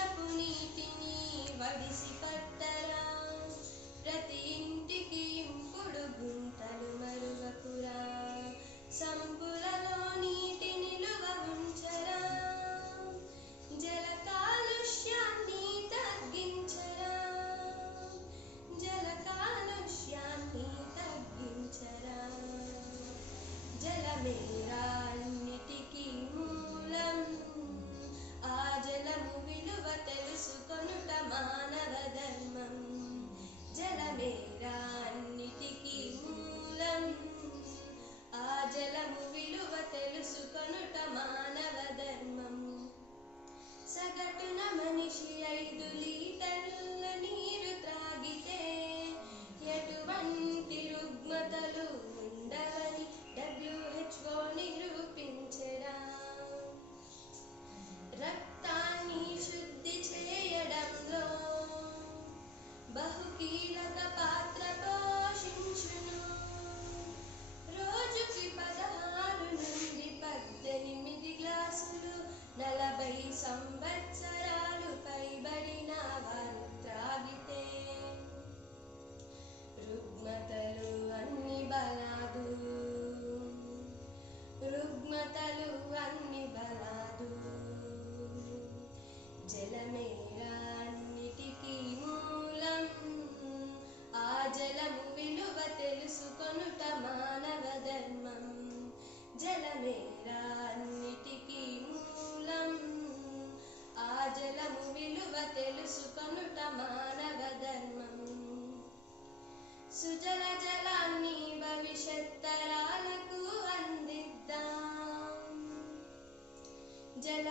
వర్షపు నీటిని వడిసి పట్టరా, ప్రతి ఇంటికి ఇంపుడు గుంతలు మరువకురా, సంపులలో నీటి నిలువ ఉంచరా, జల కాలుష్యాన్ని తగ్గించరా, జల కాలుష్యాన్ని తగ్గించరా. జలమేరా అన్నిటికీ మూలం, ఆ జలము విలువ తెలుసుకొనుట మానవ ధర్మం. జలమేరా అన్నిటికీ మూలం, ఆ జలము విలువ తెలుసుకొనుట మానవ ధర్మం. సగటున మనిషి 5 లీటర్ల నీరు త్రాగితే ఎటువంటి రుగ్మతలు ఉండవని WHO నిరూపించెరా. రక్తాన్ని శుద్ధి చేయడంలో బహుకీలక పాత్ర పోషించును. రోజుకి 16 నుండి 18 గ్లాసులు 40 సంవత్సరాలు పైబడిన వారు త్రాగితే రుగ్మతలు అన్ని బలాదు, రుగ్మతలు అన్ని బలాదు. జలమేరా అన్నిటికీ మూలం, ఆ జలము విలువ తెలుసుకొనుట మానవ ధర్మం. జలమేరా అన్నిటికీ మూలం, ఆ జలము విలువ తెలుసుకొనుట మానవ ధర్మం. సుజల జలాన్ని భవిష్యత్ తరాలకు అందిద్దాం. జల